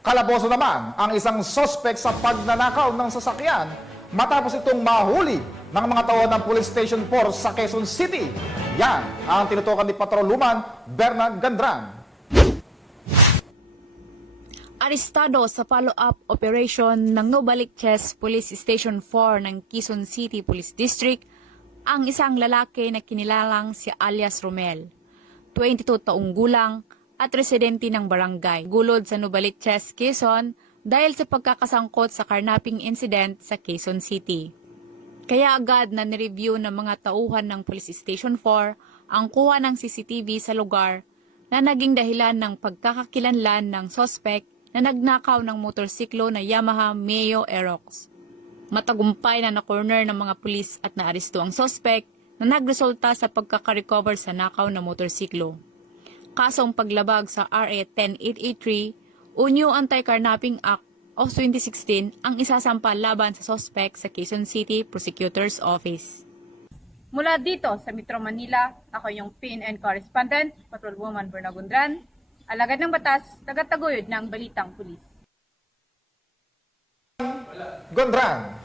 Kalaboso naman ang isang sospek sa pagnanakaw ng sasakyan matapos itong mahuli ng mga tauhan ng Police Station 4 sa Quezon City. Yan ang tinutukan ni Patroluman Bernard Gandran. Arestado sa follow-up operation ng Novaliches Police Station 4 ng Quezon City Police District ang isang lalaki na kinilalang si alias Romel, 22 taong gulang at residente ng barangay Gulod sa Novaliches, Quezon dahil sa pagkakasangkot sa carnapping incident sa Quezon City. Kaya agad na nireview ng mga tauhan ng Police Station 4 ang kuha ng CCTV sa lugar na naging dahilan ng pagkakakilanlan ng sospek na nagnakaw ng motorsiklo na Yamaha Meo Aerox. Matagumpay na na-corner ng mga pulis at naaresto ang sospek na nagresulta sa pagkakarecover sa nakaw na motorsiklo. Kasong paglabag sa RA 10883 o New Anti-Carnapping Act of 2016 ang isasampa laban sa sospek sa Quezon City Prosecutor's Office. Mula dito sa Metro Manila, ako yung PNN Correspondent, Patrolwoman Bernard Gandran, alagad ng batas, tagataguyod ng Balitang Pulis. Gandran.